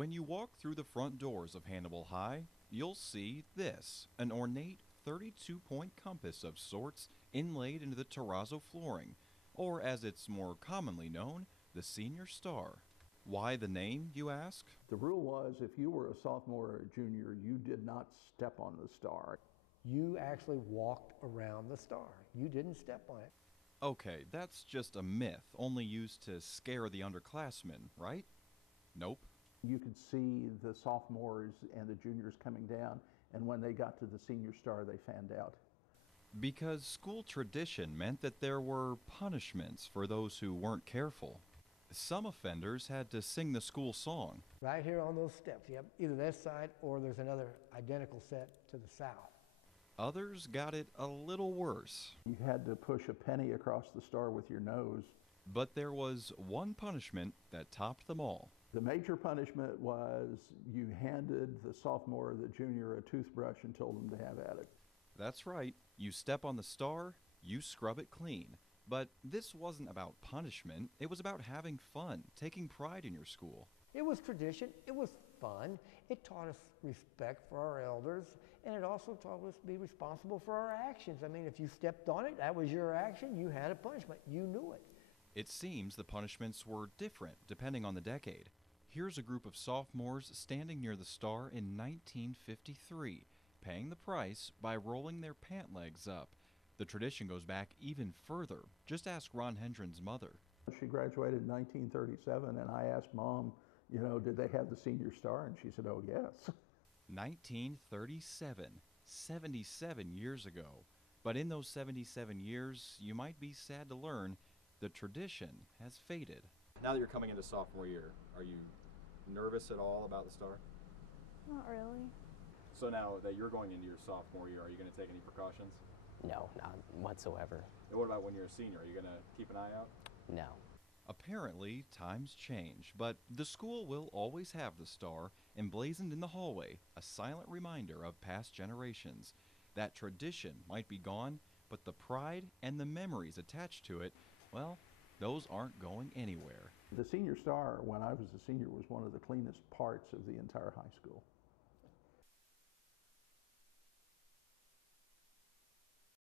When you walk through the front doors of Hannibal High, you'll see this, an ornate 32-point compass of sorts inlaid into the terrazzo flooring, or as it's more commonly known, the Senior Star. Why the name, you ask? The rule was if you were a sophomore or a junior, you did not step on the star. You actually walked around the star. You didn't step on it. Okay, that's just a myth, only used to scare the underclassmen, right? Nope. You could see the sophomores and the juniors coming down, and when they got to the Senior Star, they fanned out. Because school tradition meant that there were punishments for those who weren't careful. Some offenders had to sing the school song. Right here on those steps, yep, either this side or there's another identical set to the south. Others got it a little worse. You had to push a penny across the star with your nose. But there was one punishment that topped them all. The major punishment was you handed the sophomore or the junior a toothbrush and told them to have at it. That's right, you step on the star, you scrub it clean. But this wasn't about punishment, it was about having fun, taking pride in your school. It was tradition, it was fun, it taught us respect for our elders, and it also taught us to be responsible for our actions. I mean, if you stepped on it, that was your action, you had a punishment, you knew it. It seems the punishments were different depending on the decade. Here's a group of sophomores standing near the star in 1953, paying the price by rolling their pant legs up. The tradition goes back even further. Just ask Ron Hendren's mother. She graduated in 1937, and I asked Mom, did they have the Senior Star? And she said, oh, yes. 1937, 77 years ago. But in those 77 years, you might be sad to learn, the tradition has faded. Now that you're coming into sophomore year, are you nervous at all about the star? Not really. So now that you're going into your sophomore year, are you going to take any precautions? No, not whatsoever. And what about when you're a senior? Are you going to keep an eye out? No. Apparently, times change, but the school will always have the star emblazoned in the hallway, a silent reminder of past generations. That tradition might be gone, but the pride and the memories attached to it, well, those aren't going anywhere. The Senior Star, when I was a senior, was one of the cleanest parts of the entire high school.